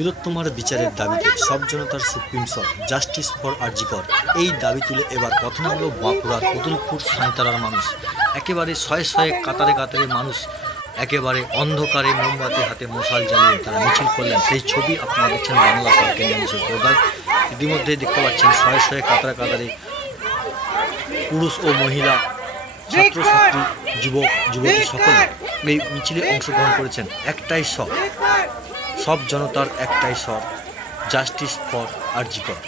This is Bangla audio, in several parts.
তিলোত্তমার বিচারের দাবিতে সব জনতার সুপ্রিম কোর্ট জাস্টিস ফর আরজি কর এই দাবি তুলে এবার কথা হলো বাঁকুড়ার কতুলপুর সাঁইতারার মানুষ। একেবারে শয়ে শয়ে কাতারে কাতারে মানুষ একেবারে অন্ধকারে মোমবাতি হাতে মশাল জ্বালিয়ে তারা মিছিল করলেন। সেই ছবি আপনারা দেখছেন বাংলা সরকারি নিউজের পর্দায়। ইতিমধ্যেই দেখতে পাচ্ছেন শয়ে শয়ে কাতারে কাতারে পুরুষ ও মহিলা, ছাত্রছাত্রী, যুবক যুবতী সকলে এই মিছিলে অংশগ্রহণ করেছেন। একটাই স্বর, সব জনতার একটাই স্বর, জাস্টিস ফর আরজি কর।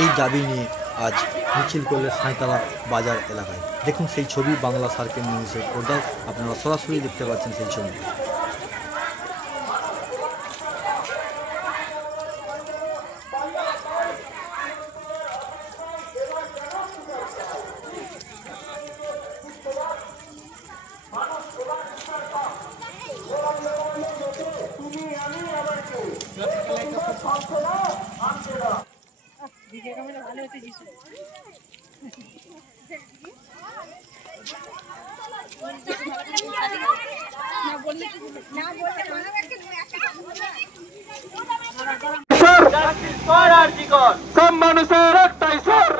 এই দাবি নিয়ে আজ মিছিল করলে সাঁইতারা বাজার এলাকায়। দেখুন সেই ছবি বাংলা সার্কেল নিউজের পর্দায় আপনারা সরাসরি দেখতে পাচ্ছেন সেই ছবি। সব মানুষের একটাই স্বর,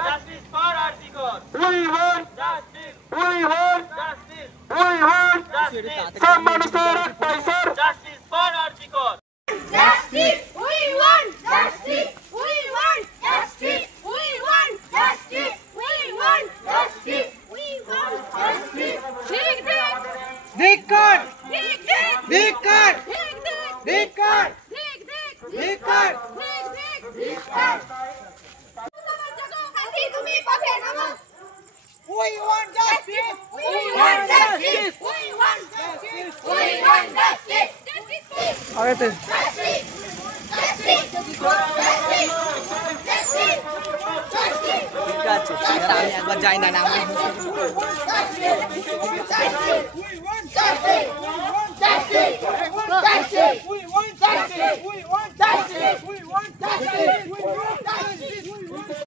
we want justice, we want justice, we want justice. সব মানুষের একটাই স্বর, জাস্টিস ফর আরজি কর। Justice, we want justice, we want justice, we want justice, we want justice, we want justice. ধিক্কার ধিক্কার, ধিক্কার ধিক্কার, ধিক্কার ধিক্কার। ধিক্কার। তুমি পথে নামো। We want justice, We want justice, we want justice, we want justice. আরেতে Justice, justice, justice, justice. ঠিক আছে, আমি একবার যাই না, আমি Justice, justice.